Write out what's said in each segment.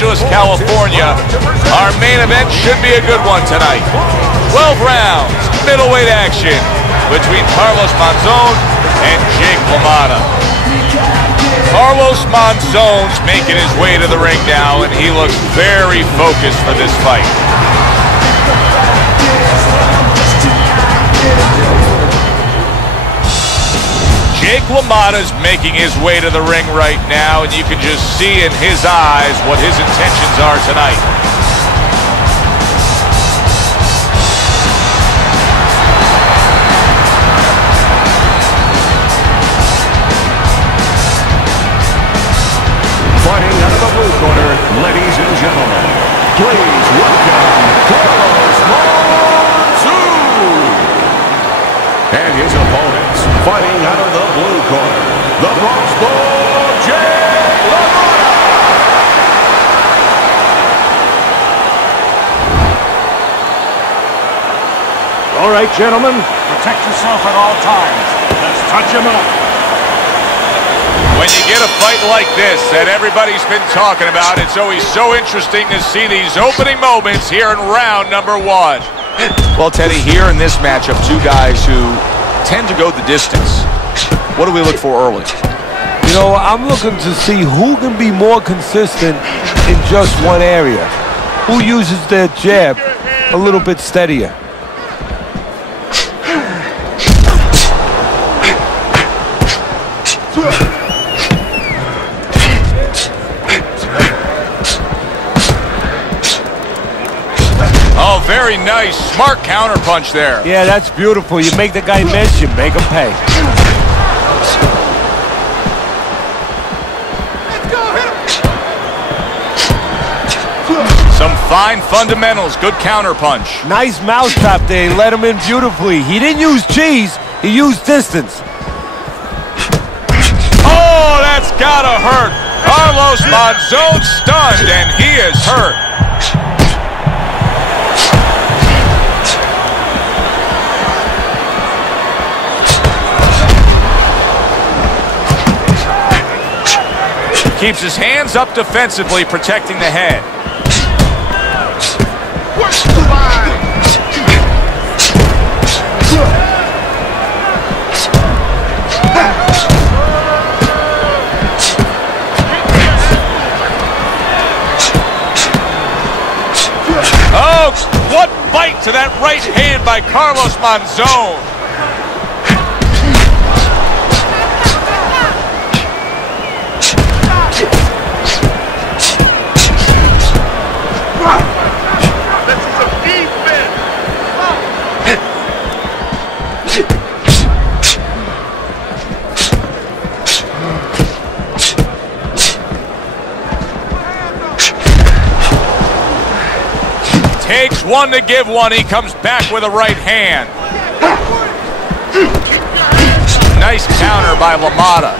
Angeles, California. Our main event should be a good one tonight. 12 rounds, middleweight action between Carlos Monzon and Jake LaMotta. Carlos Monzon's making his way to the ring now, and he looks very focused for this fight. Jake LaMotta's making his way to the ring right now, and you can just see in his eyes what his intentions are tonight. Fighting out of the blue corner, ladies and gentlemen, please welcome Carlos Monzon and his opponents, fighting out of the blue corner, the Monzon, Jake LaMotta. All right, gentlemen, protect yourself at all times. Let's touch him up. When you get a fight like this that everybody's been talking about, it's always so interesting to see these opening moments here in round number one. Well, Teddy, here in this matchup, two guys who tend to go the distance. What do we look for early? You know, I'm looking to see who can be more consistent in just one area. Who uses their jab a little bit steadier. Oh, very nice. Smart counterpunch there. Yeah, that's beautiful. You make the guy miss, you make him pay. Some fine fundamentals. Good counterpunch. Nice mousetrap there. He let him in beautifully. He didn't use cheese. He used distance. Oh, that's gotta hurt. Carlos Monzon stunned, and he is hurt. Keeps his hands up defensively, protecting the head. Oh, what bite to that right hand by Carlos Monzon. Takes one to give one. He comes back with a right hand. Nice counter by LaMotta.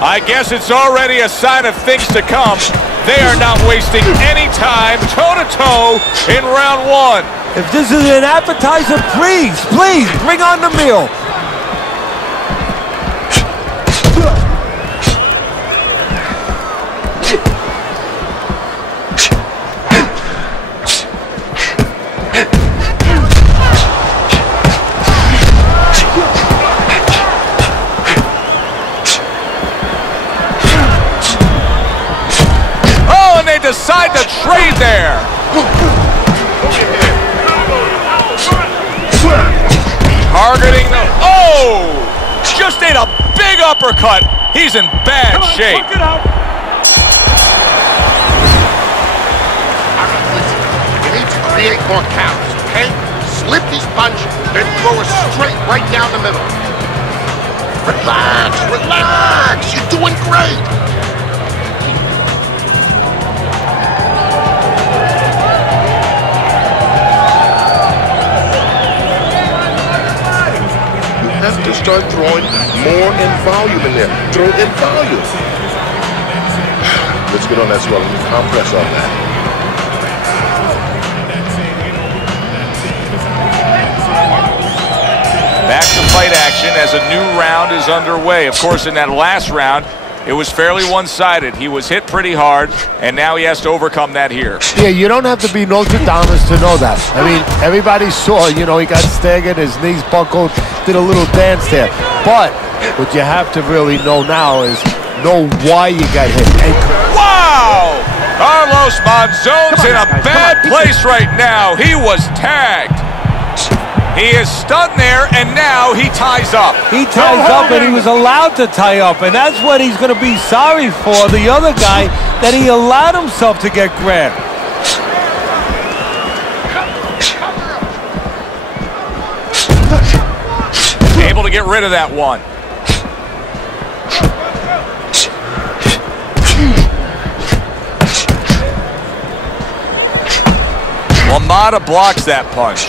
I guess it's already a sign of things to come. They are not wasting any time toe-to-toe in round one. If this is an appetizer, please bring on the meal. Decide to trade there. Targeting the... Oh! Just ate a big uppercut. He's in bad shape. Work it out. Listen, you need to create more counters, okay? Slip his punch, then throw it straight right down the middle. Relax, relax. You're doing great. Have to start throwing more in volume in there. Throw in volume. Let's get on that swelling. I'll press on that. Back to fight action as a new round is underway. Of course, in that last round, It was fairly one-sided. He was hit pretty hard, and now he has to overcome that here. Yeah, you don't have to be Nostradamus to know that. I mean, everybody saw, you know, he got staggered, his knees buckled, did a little dance there. But what you have to really know now is know why you got hit. Wow! Carlos Monzon's in a bad place right now. He was tagged. He is stunned there, and now he ties up. He ties up, and he was allowed to tie up, and that's what he's going to be sorry for, the other guy, that he allowed himself to get grabbed. Able to get rid of that one. LaMotta blocks that punch.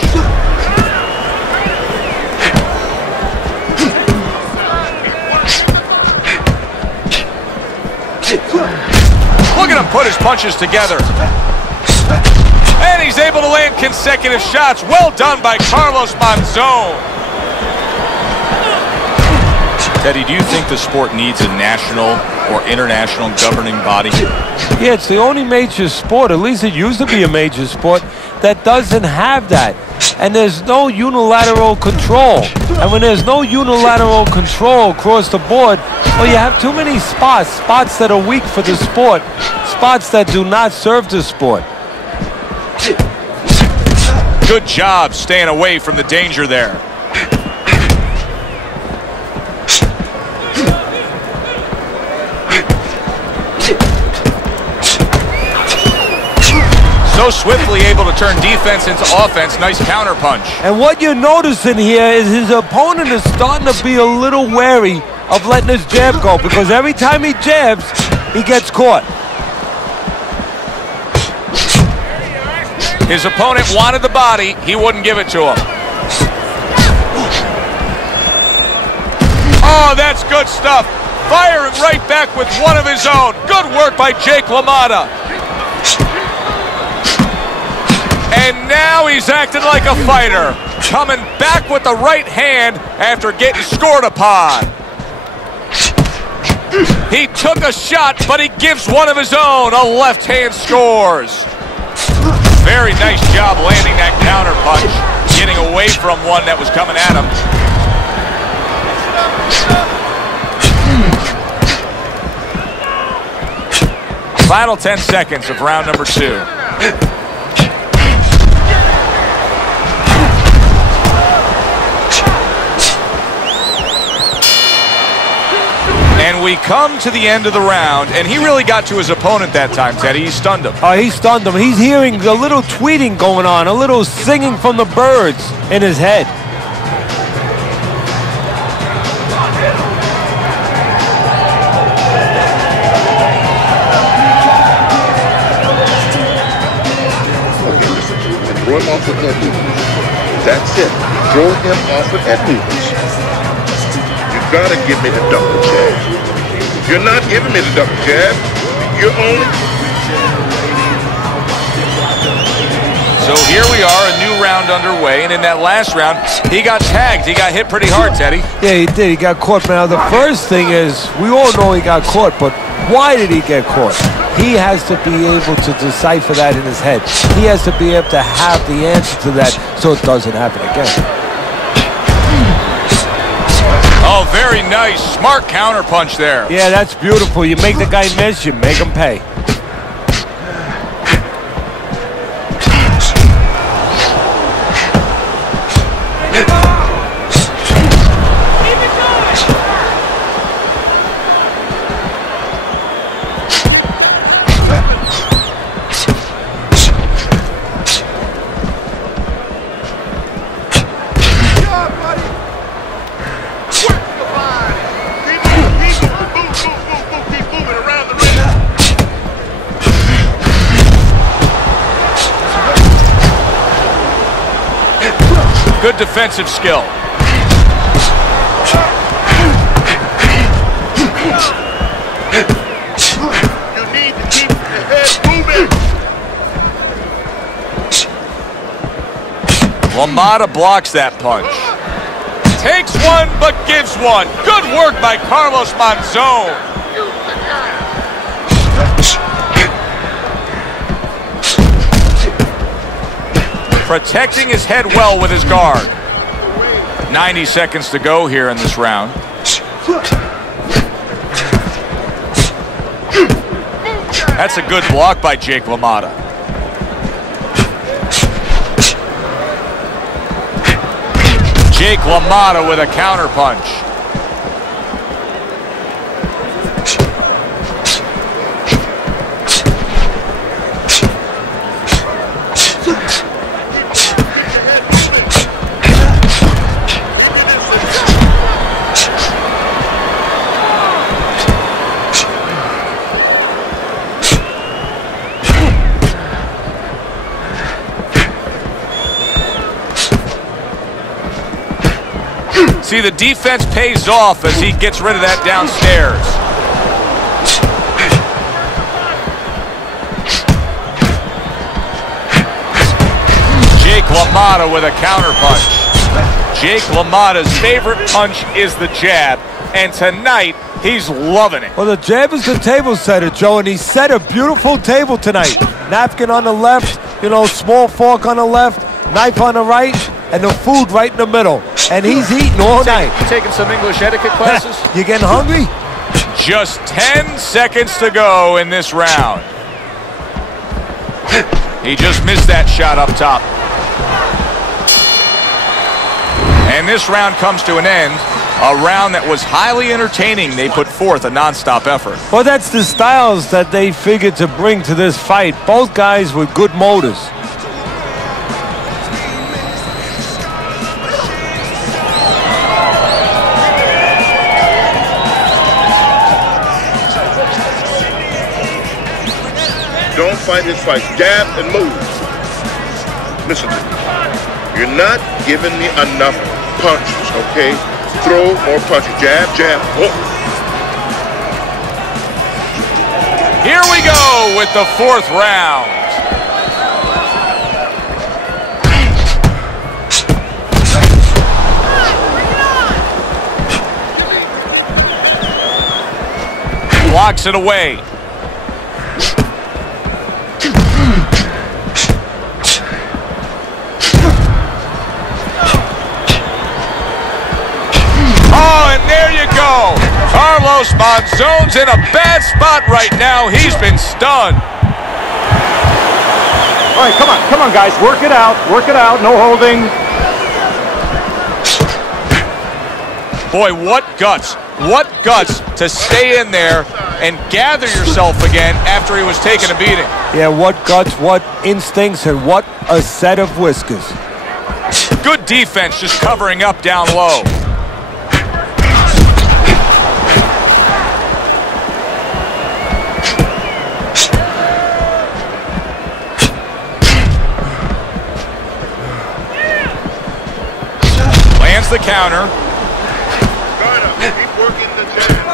Look at him put his punches together. And he's able to land consecutive shots. Well done by Carlos Monzon. Teddy, do you think the sport needs a national or international governing body? Yeah, it's the only major sport, at least it used to be a major sport, that doesn't have that. And there's no unilateral control. And when there's no unilateral control across the board, well, you have too many spots that are weak for the sport, spots that do not serve the sport. Good job staying away from the danger there. So swiftly able to turn defense into offense. Nice counter punch. And what you're noticing here is his opponent is starting to be a little wary of letting his jab go, because every time he jabs, he gets caught. His opponent wanted the body. He wouldn't give it to him. Oh, that's good stuff. Firing right back with one of his own. Good work by Jake LaMotta. And now he's acting like a fighter, coming back with the right hand after getting scored upon. He took a shot, but he gives one of his own. A left hand scores. Very nice job landing that counter punch, getting away from one that was coming at him. Final 10 seconds of round number 2. And we come to the end of the round, and he really got to his opponent that time, Teddy. He stunned him. He stunned him. He's hearing a little tweeting going on, a little singing from the birds in his head. Throw him off with head movements. That's it. Throw him off with head movements. You gotta give me the double jab. You're not giving me the double jab. You're only... So here we are, a new round underway, and in that last round, he got tagged. He got hit pretty hard, Teddy. Yeah, he did. He got caught. Now, the first thing is, we all know he got caught, but why did he get caught? He has to be able to decipher that in his head. He has to be able to have the answer to that so it doesn't happen again. Oh, very nice. Smart counter punch there. Yeah, that's beautiful. You make the guy miss, you make him pay. Good defensive skill. You need to keep the head moving. LaMotta blocks that punch. Takes one, but gives one. Good work by Carlos Monzon. protecting his head well with his guard. 90 seconds to go here in this round. That's a good block by Jake LaMotta. Jake LaMotta with a counter punch. See, the defense pays off as he gets rid of that downstairs. Jake LaMotta with a counter punch. Jake LaMotta's favorite punch is the jab, and tonight he's loving it. Well, the jab is the table setter, Joe, and he set a beautiful table tonight. Napkin on the left, you know, small fork on the left, knife on the right, and the food right in the middle. And he's eating all night. You taking some English etiquette classes? You getting hungry? Just 10 seconds to go in this round. He just missed that shot up top. And this round comes to an end. A round that was highly entertaining. They put forth a non-stop effort. Well, that's the styles that they figured to bring to this fight. Both guys with good motors. Don't fight his fight. Jab and move. Listen to me. You're not giving me enough punches, okay? Throw more punches. Jab, jab, hook. Here we go with the fourth round. Blocks it away. Oh, and there you go. Carlos Monzon's in a bad spot right now. He's been stunned. All right, come on, guys. Work it out, no holding. Boy, what guts to stay in there and gather yourself again after he was taking a beating. Yeah, what guts, what instincts, and what a set of whiskers. Good defense just covering up down low. Lands the counter. Keep working the jab.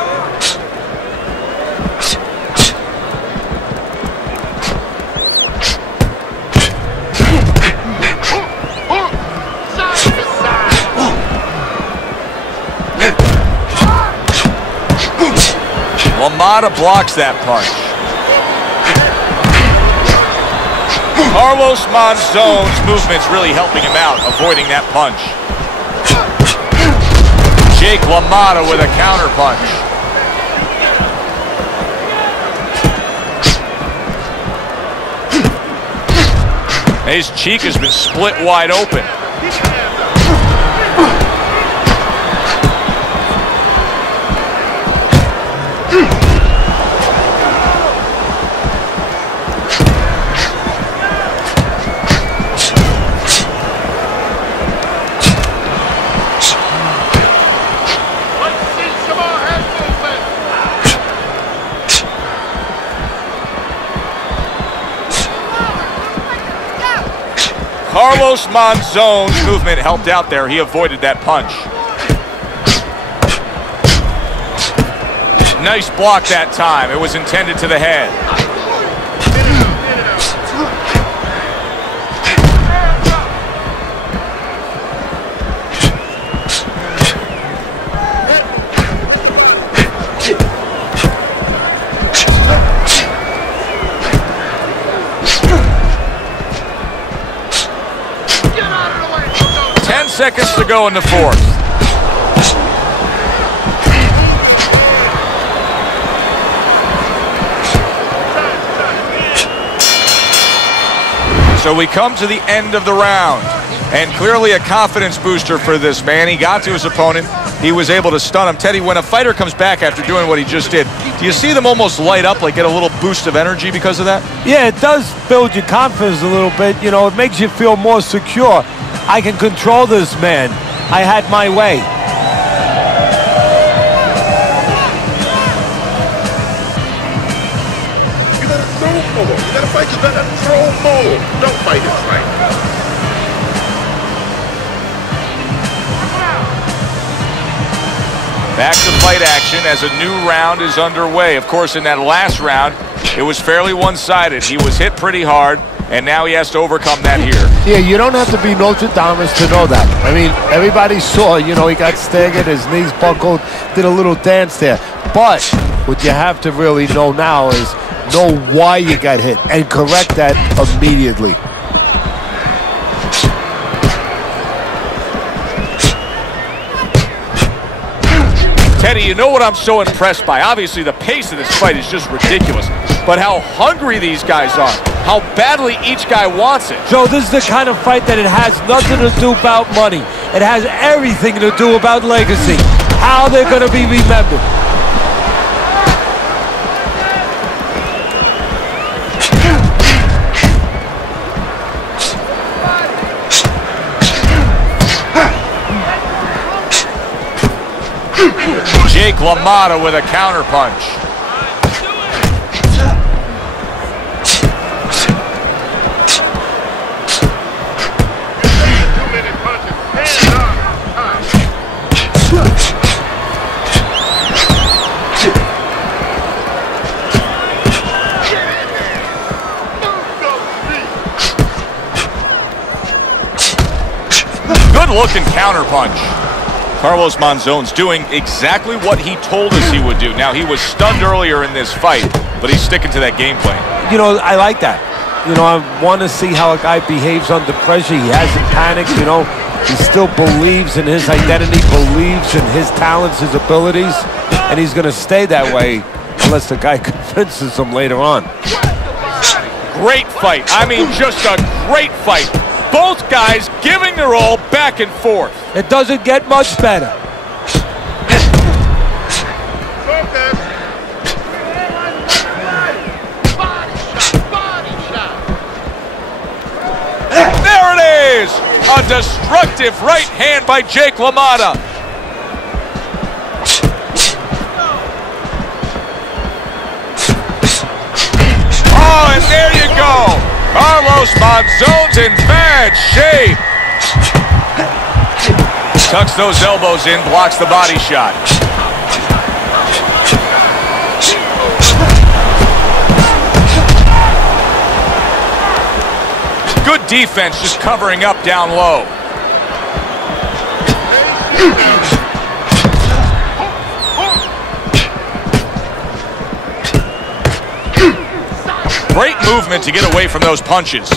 LaMotta blocks that punch. Carlos Monzon's movement's really helping him out, avoiding that punch. Jake LaMotta with a counter punch. His cheek has been split wide open. Carlos Monzon's movement helped out there. He avoided that punch. Nice block that time. It was intended to the head. seconds to go in the fourth. So we come to the end of the round, and clearly a confidence booster for this man. He got to his opponent. He was able to stun him. Teddy, when a fighter comes back after doing what he just did, do you see them almost light up, like get a little boost of energy because of that? Yeah, it does build your confidence a little bit. You know, it makes you feel more secure. I can control this man. I had my way. You gotta throw more. You gotta fight. You gotta throw more. Don't fight it right. Back to fight action as a new round is underway. Of course, in that last round, it was fairly one-sided. He was hit pretty hard, and now he has to overcome that here. Yeah, you don't have to be Nostradamus to know that. I mean, everybody saw, you know, he got staggered, his knees buckled, did a little dance there. But what you have to really know now is know why you got hit and correct that immediately. Teddy, you know what I'm so impressed by? Obviously, the pace of this fight is just ridiculous. But how hungry these guys are. How badly each guy wants it. Joe, this is the kind of fight that it has nothing to do about money. It has everything to do about legacy. How they're going to be remembered. Jake LaMotta with a counterpunch. Good looking counterpunch. Carlos Monzon's doing exactly what he told us he would do. Now, he was stunned earlier in this fight, but he's sticking to that game plan. You know, I like that. You know, I want to see how a guy behaves under pressure. He hasn't panicked, you know. He still believes in his identity, believes in his talents, his abilities, and he's going to stay that way unless the guy convinces him later on. Great fight. I mean, just a great fight. Both guys giving their all back and forth. It doesn't get much better. There it is! A destructive right hand by Jake LaMotta. Oh, and there you go. Carlos Monzon's in bad shape. Tucks those elbows in, blocks the body shot. Good defense, just covering up down low. Great movement to get away from those punches.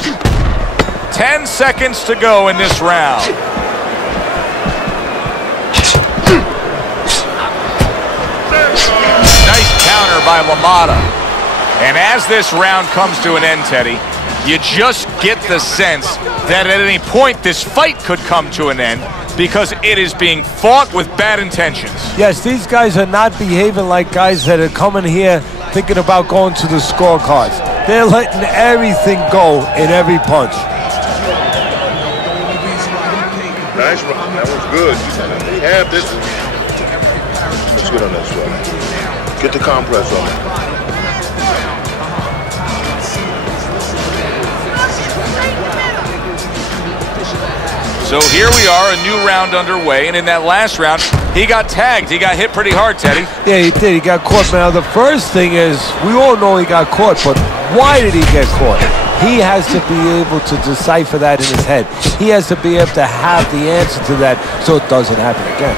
10 seconds to go in this round. Nice counter by LaMotta. And as this round comes to an end, Teddy, you just get the sense that at any point this fight could come to an end because it is being fought with bad intentions. Yes, these guys are not behaving like guys that are coming here thinking about going to the scorecards. They're letting everything go in every punch. Nice run. That was good. They have this. Let's get on that swell. Get the compress on it. So here we are, a new round underway, and in that last round, he got tagged. He got hit pretty hard, Teddy. Yeah, he did. He got caught. Now, the first thing is, we all know he got caught, but why did he get caught? He has to be able to decipher that in his head. He has to be able to have the answer to that so it doesn't happen again.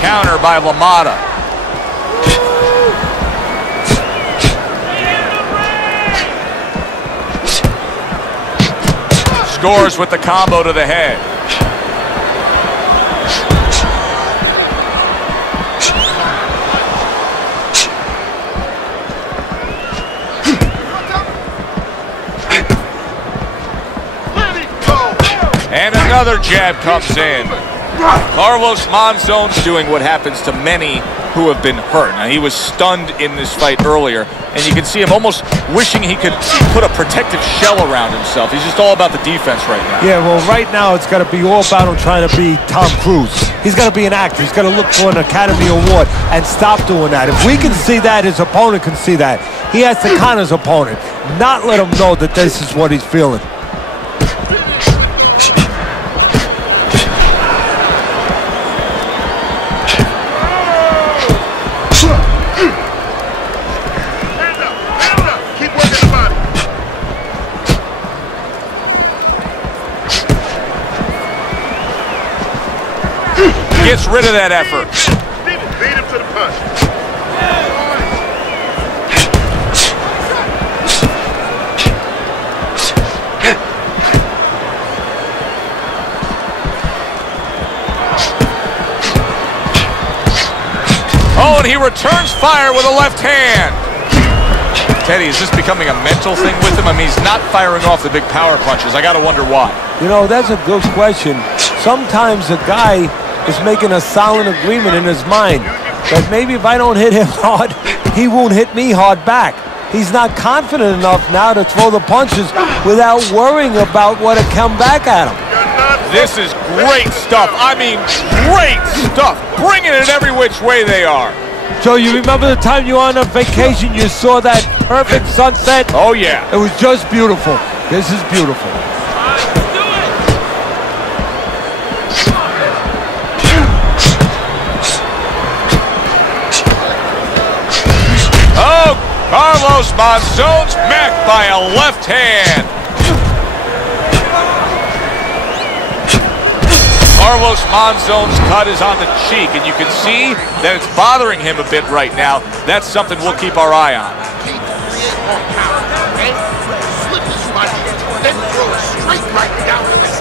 counter by LaMotta. Scores with the combo to the head. And another jab comes in. Carlos Monzon's doing what happens to many who have been hurt. Now, he was stunned in this fight earlier, and you can see him almost wishing he could put a protective shell around himself. He's just all about the defense right now. Yeah, well, right now it's got to be all about him trying to be Tom Cruise. He's got to be an actor. He's got to look for an Academy Award and stop doing that. If we can see that, his opponent can see that. He has to con his opponent, not let him know that this is what he's feeling. Gets rid of that effort. Beat him to the punch. Oh, and he returns fire with a left hand. Teddy, is this becoming a mental thing with him? I mean, he's not firing off the big power punches. I got to wonder why. You know, that's a good question. Sometimes a guy is making a silent agreement in his mind that maybe if I don't hit him hard, he won't hit me hard back. He's not confident enough now to throw the punches without worrying about what will come back at him. This is great stuff. I mean, great stuff. Bringing it every which way they are. Joe, you remember the time you were on a vacation, you saw that perfect sunset? Oh, yeah. It was just beautiful. This is beautiful. Oh, Carlos Monzon's met by a left hand. Carlos Monzon's cut is on the cheek, and you can see that it's bothering him a bit right now. That's something we'll keep our eye on. Slip his right, then throw a straight right down to his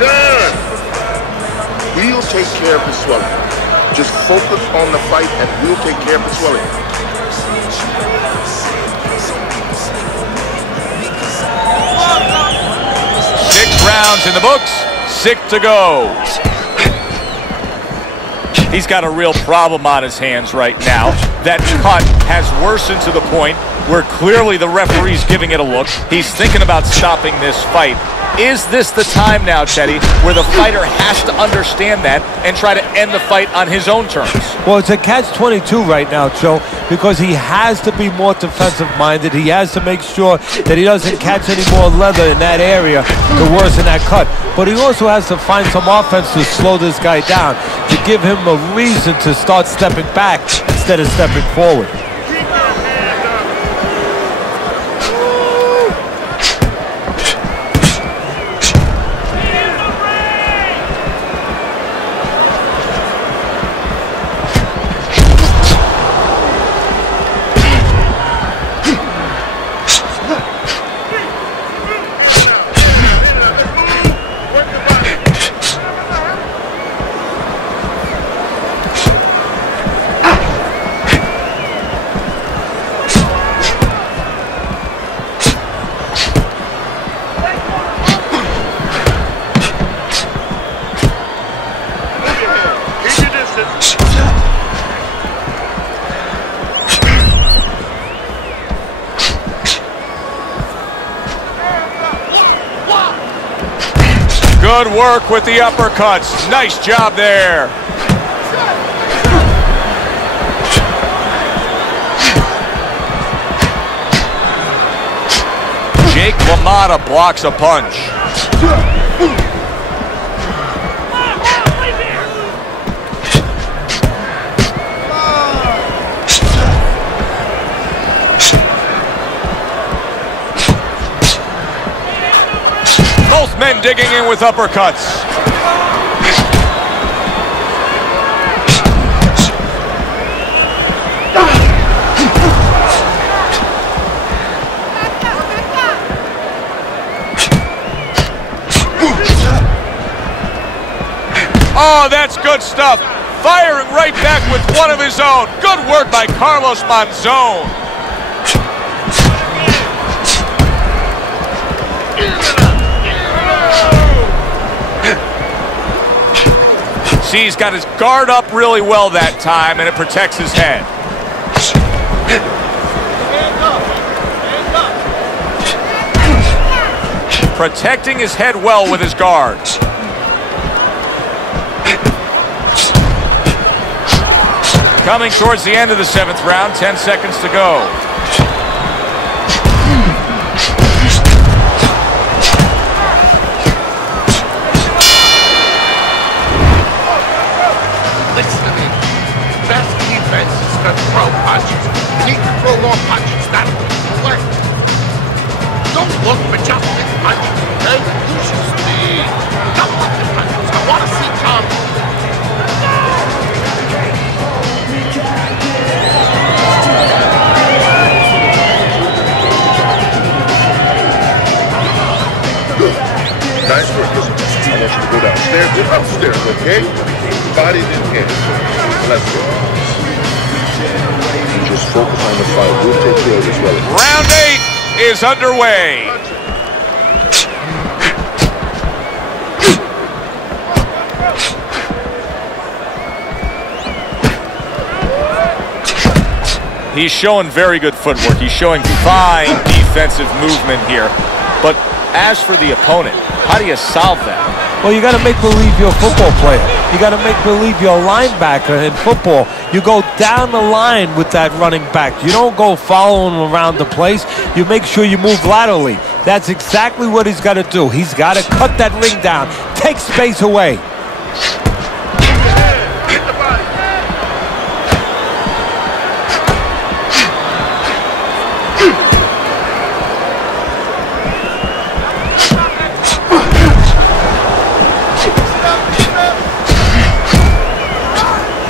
Done. We'll take care of the swelling. Just focus on the fight and we'll take care of the swelling. 6 rounds in the books, 6 to go. He's got a real problem on his hands right now. That cut has worsened to the point where clearly the referee's giving it a look. He's thinking about stopping this fight. Is this the time now, Teddy, where the fighter has to understand that and try to end the fight on his own terms? Well, it's a catch-22 right now, Joe, because he has to be more defensive-minded. He has to make sure that he doesn't catch any more leather in that area to worsen that cut. But he also has to find some offense to slow this guy down, to give him a reason to start stepping back instead of stepping forward. Good work with the uppercuts. Nice job there. Jake LaMotta blocks a punch. Both men digging in with uppercuts. Oh, that's good stuff. Firing right back with one of his own. Good work by Carlos Monzon. See, he's got his guard up really well that time, and it protects his head. Protecting his head well with his guards. Coming towards the end of the 7th round, 10 seconds to go. Listen to me. Best defense is to throw punches. You need to throw more punches. That'll work. Don't look for just this punch. Okay? Use your speed. Don't look for punches. I want to see Tom. Nice work. Listen, I want you to go downstairs and upstairs, okay? Body's in here. Let's go. You just focus on the fight. We'll take care of this well. Round 8 is underway. He's showing very good footwork. He's showing fine defensive movement here. But as for the opponent, how do you solve that? Well, you got to make believe you're a football player. You got to make believe you're a linebacker in football. You go down the line with that running back. You don't go following him around the place. You make sure you move laterally. That's exactly what he's got to do. He's got to cut that ring down, take space away.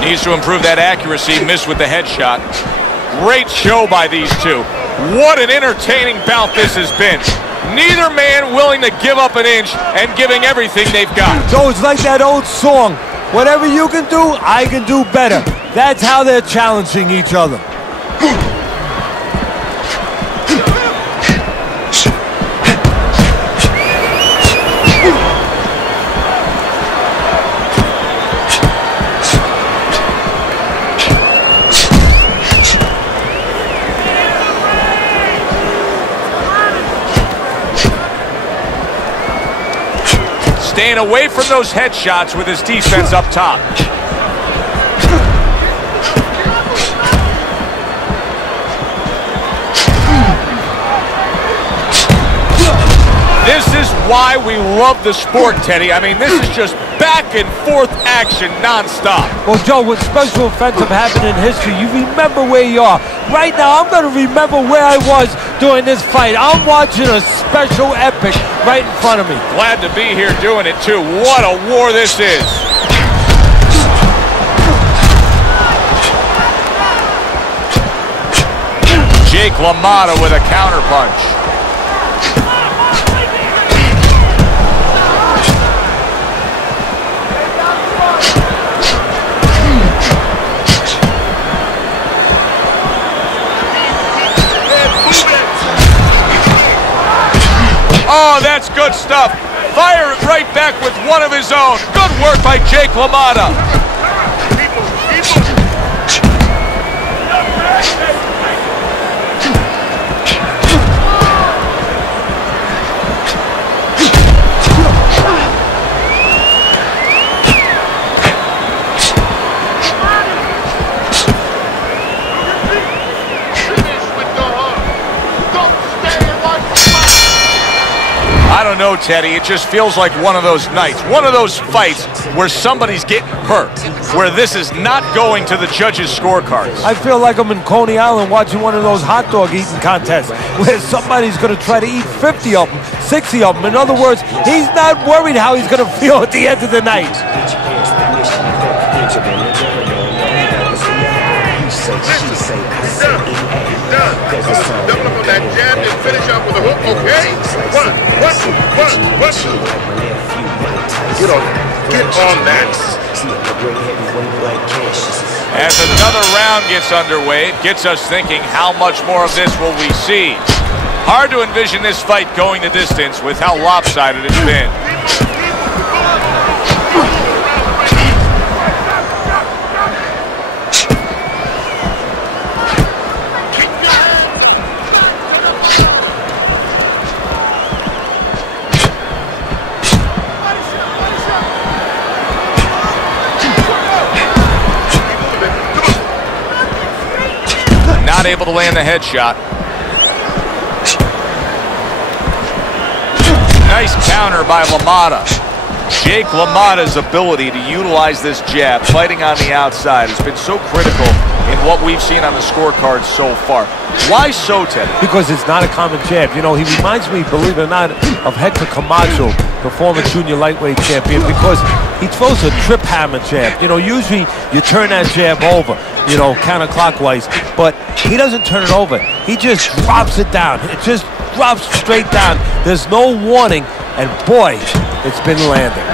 Needs to improve that accuracy. Missed with the headshot. Great show by these two. What an entertaining bout this has been. Neither man willing to give up an inch and giving everything they've got. So it's like that old song, whatever you can do, I can do better. That's how they're challenging each other. Staying away from those headshots with his defense up top. This is why we love the sport, Teddy. I mean, this is just back and forth action nonstop. Well, Joe, when special events have happened in history, you remember where you are. Right now, I'm going to remember where I was during this fight. I'm watching a special epic right in front of me. Glad to be here doing it, too. What a war this is. Jake LaMotta with a counterpunch. Oh, that's good stuff. Firing right back with one of his own. Good work by Jake LaMotta. I don't know know, Teddy, it just feels like one of those nights, one of those fights where somebody's getting hurt, where this is not going to the judges' scorecards. I feel like I'm in Coney Island watching one of those hot dog eating contests where somebody's going to try to eat 50 of them, 60 of them. In other words, he's not worried how he's going to feel at the end of the night. Double up on that jab and finish off with a hook, okay? One. Get on that. As another round gets underway, it gets us thinking, how much more of this will we see? Hard to envision this fight going the distance with how lopsided it's been. Not able to land the headshot. Nice counter by LaMotta. Jake LaMotta's ability to utilize this jab, fighting on the outside, has been so critical in what we've seen on the scorecard so far. Why so, Teddy? Because it's not a common jab. You know, he reminds me, believe it or not, of Hector Camacho, the former junior lightweight champion, because he throws a trip hammer jab. You know, usually you turn that jab over, you know, counterclockwise, but he doesn't turn it over. He just drops it down. It just drops straight down. There's no warning, and boy, it's been landing.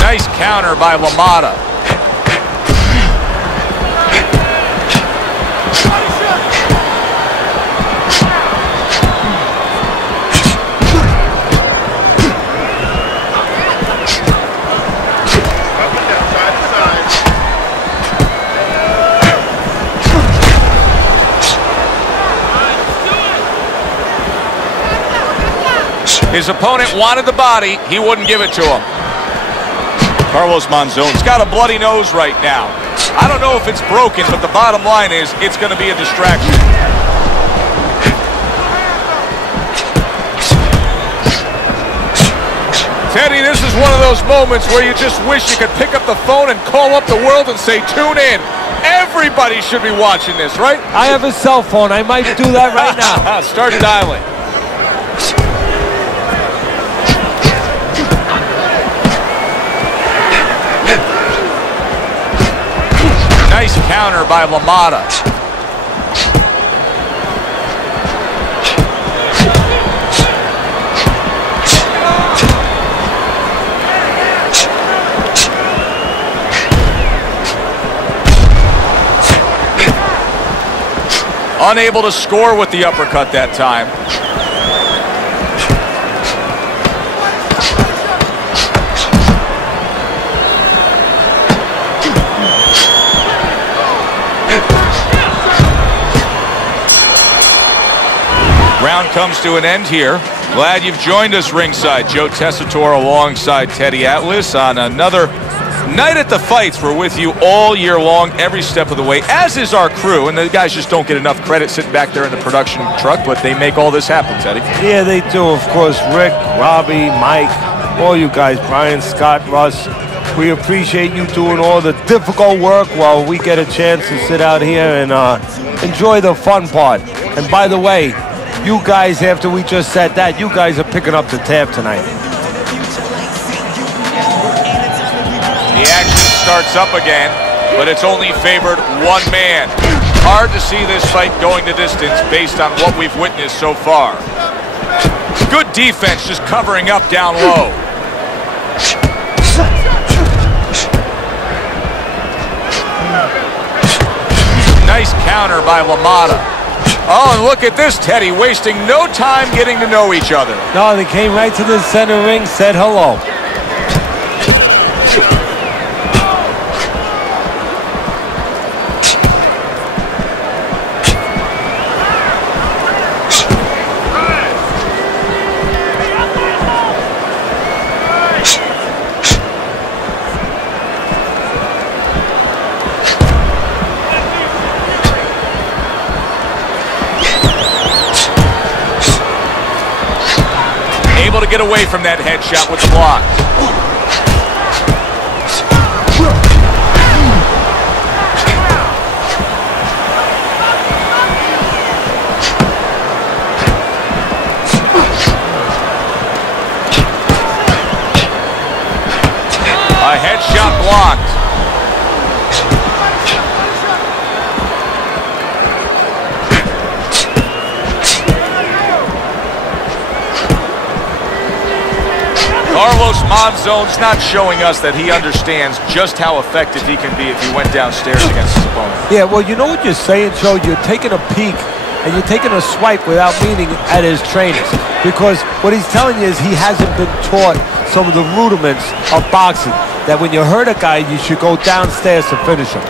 Nice counter by LaMotta. His opponent wanted the body. He wouldn't give it to him. Carlos Monzon's got a bloody nose right now. I don't know if it's broken, but the bottom line is it's going to be a distraction. Teddy, this is one of those moments where you just wish you could pick up the phone and call up the world and say, tune in. Everybody should be watching this, right? I have a cell phone. I might do that right now. Start dialing. Nice counter by LaMotta. Unable to score with the uppercut that time. Round comes to an end here. Glad you've joined us ringside. Joe Tessitore alongside Teddy Atlas on another night at the fights. We're with you all year long, every step of the way, as is our crew. And the guys just don't get enough credit sitting back there in the production truck, but they make all this happen, Teddy. Yeah, they do. Of course, Rick, Robbie, Mike, all you guys, Brian, Scott, Russ. We appreciate you doing all the difficult work while we get a chance to sit out here and enjoy the fun part. And by the way, you guys, after we just said that, you guys are picking up the tab tonight. The action starts up again, but it's only favored one man. Hard to see this fight going the distance based on what we've witnessed so far. Good defense, just covering up down low. Nice counter by LaMotta. Oh, and look at this, Teddy, wasting no time getting to know each other. No, they came right to the center ring, said hello. Able to get away from that headshot with the block. A headshot blocked. Carlos Monzon's not showing us that he understands just how effective he can be if he went downstairs against his opponent. Yeah, well, you know what you're saying, Joe? You're taking a peek and you're taking a swipe without meaning at his trainers. Because what he's telling you is he hasn't been taught some of the rudiments of boxing. That when you hurt a guy, you should go downstairs to finish him.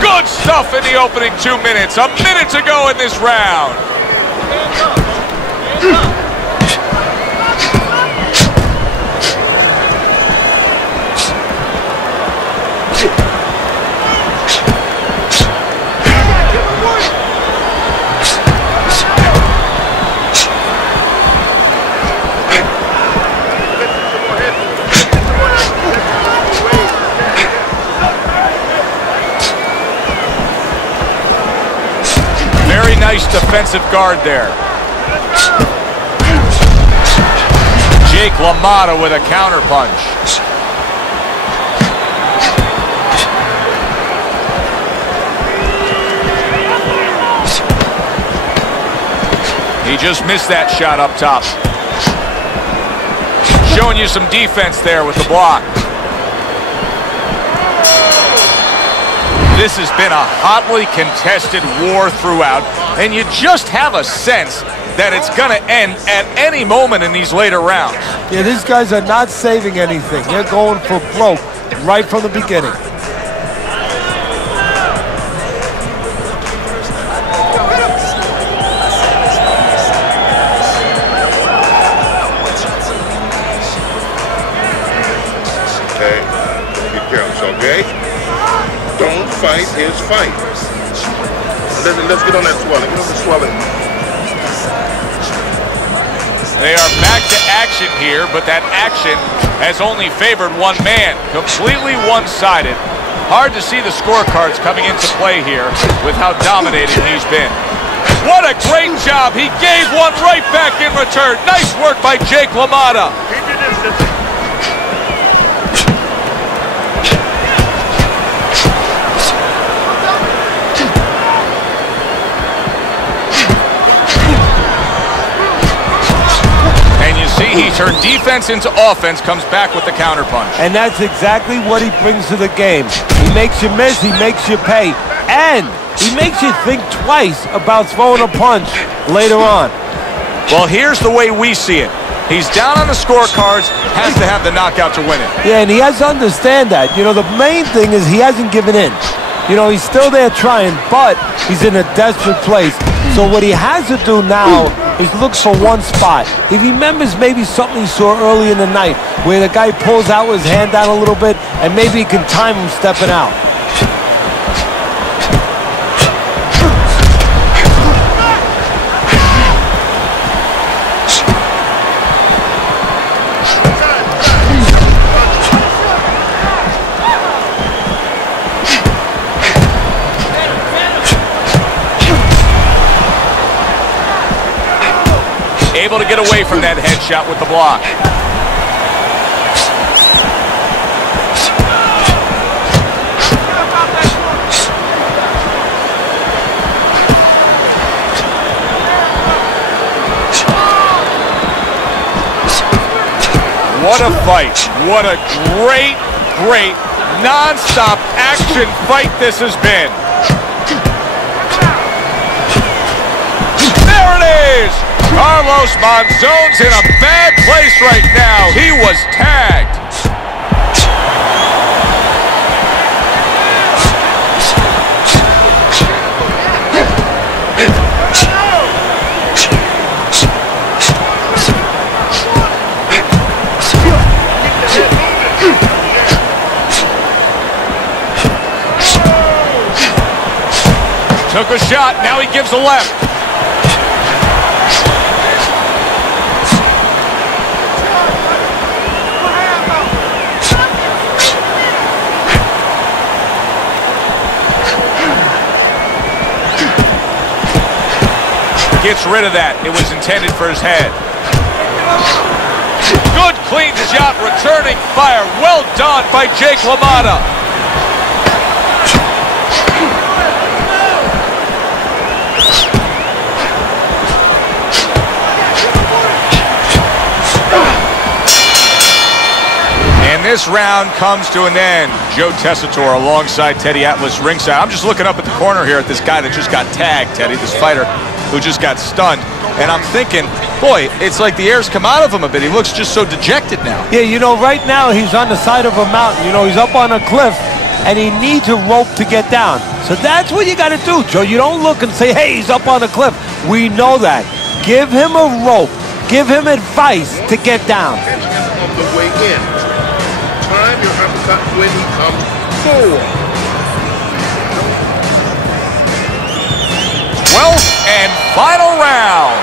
Good stuff in the opening 2 minutes. A minute to go in this round. Nice defensive guard there. Jake LaMotta with a counter punch. He just missed that shot up top. Showing you some defense there with the block. This has been a hotly contested war throughout, and you just have a sense that it's going to end at any moment in these later rounds. Yeah, these guys are not saving anything. They're going for broke right from the beginning. Hey, be careful, okay? Don't fight his fight. Let's get on that swelling. Get on the swelling. They are back to action here, but that action has only favored one man. Completely one-sided. Hard to see the scorecards coming into play here with how dominating he's been. What a great job. He gave one right back in return. Nice work by Jake LaMotta. Keep your distance. He turned defense into offense, comes back with the counterpunch. And that's exactly what he brings to the game. He makes you miss, he makes you pay, and he makes you think twice about throwing a punch later on. Well, here's the way we see it. He's down on the scorecards, has to have the knockout to win it. Yeah, and he has to understand that. You know, the main thing is he hasn't given in. You know, he's still there trying, but he's in a desperate place. So what he has to do now is look for one spot. He remembers maybe something he saw early in the night where the guy pulls out his hand down a little bit and maybe he can time him stepping out. Able to get away from that headshot with the block. What a fight. What a great, great, non-stop action fight this has been. There it is! Carlos Monzon's in a bad place right now. He was tagged. Took a shot, now he gives a left. Gets rid of that. It was intended for his head. Good clean shot, returning fire. Well done by Jake LaMotta. And this round comes to an end. Joe Tessitore alongside Teddy Atlas ringside. I'm just looking up at the corner here at this guy that just got tagged, Teddy, this fighter who just got stunned. And I'm thinking, boy, it's like the air's come out of him a bit. He looks just so dejected now. Yeah, you know, right now he's on the side of a mountain. You know, he's up on a cliff, and he needs a rope to get down. So that's what you got to do, Joe. You don't look and say, hey, he's up on a cliff. We know that. Give him a rope. Give him advice to get down. Catch him on the way in. Time your uppercut when he comes forward. 12th and final round.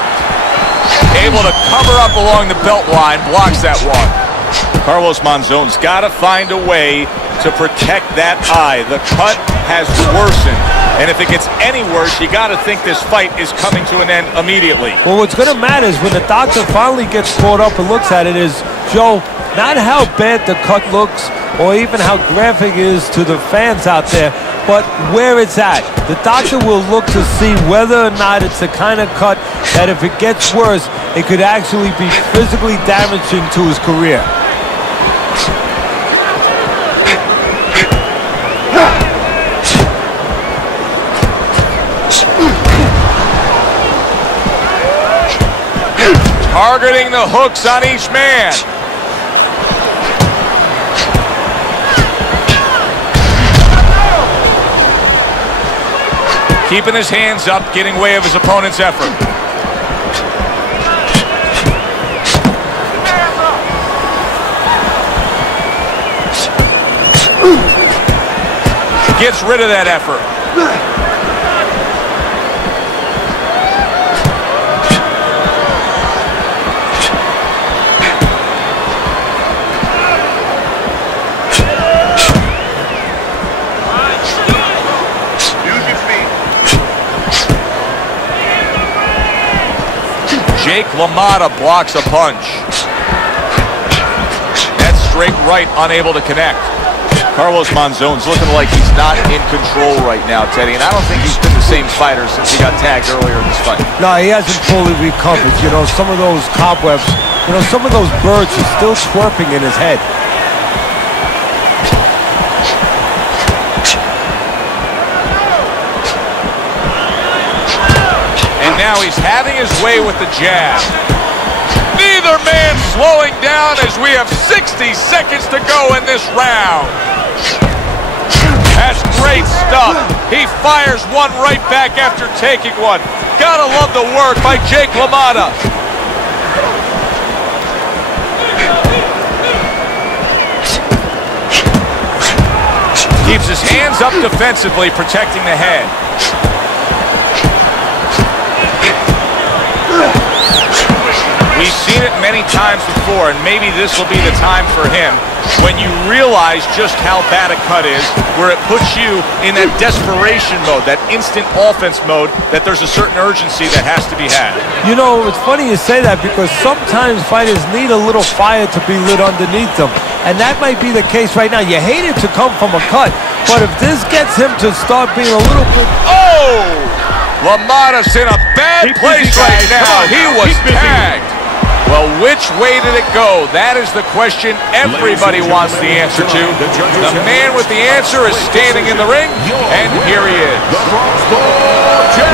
Able to cover up along the belt line, blocks that one. Carlos Monzon's got to find a way to protect that eye. The cut has worsened, and if it gets any worse, you got to think this fight is coming to an end immediately. Well, what's going to matter is when the doctor finally gets caught up and looks at it is, Joe, not how bad the cut looks or even how graphic it is to the fans out there, but where it's at. The doctor will look to see whether or not it's the kind of cut that if it gets worse, it could actually be physically damaging to his career. Targeting the hooks on each man. Keeping his hands up, getting way of his opponent's effort. Gets rid of that effort. Jake LaMotta blocks a punch. That's straight right, unable to connect. Carlos Monzon's looking like he's not in control right now, Teddy, and I don't think he's been the same fighter since he got tagged earlier in this fight. No, he hasn't fully recovered. You know, some of those cobwebs, you know, some of those birds are still chirping in his head. Now he's having his way with the jab. Neither man slowing down as we have 60 seconds to go in this round. That's great stuff. He fires one right back after taking one. Gotta love the work by Jake LaMotta. Keeps his hands up defensively, protecting the head. We've seen it many times before, and maybe this will be the time for him when you realize just how bad a cut is, where it puts you in that desperation mode, that instant offense mode, that there's a certain urgency that has to be had. You know, it's funny you say that because sometimes fighters need a little fire to be lit underneath them, and that might be the case right now. You hate it to come from a cut, but if this gets him to start being a little bit... Oh! LaMotta's in a bad place right now. He was tagged. Well, which way did it go? That is the question everybody wants the answer to. The man with the answer is standing in the ring, and here he is. The crossbow, Jake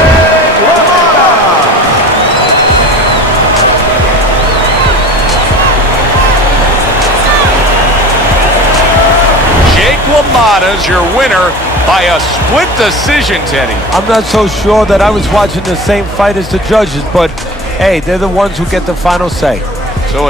LaMotta. Jake LaMotta's your winner by a split decision, Teddy. I'm not so sure that I was watching the same fight as the judges, but hey, they're the ones who get the final say. So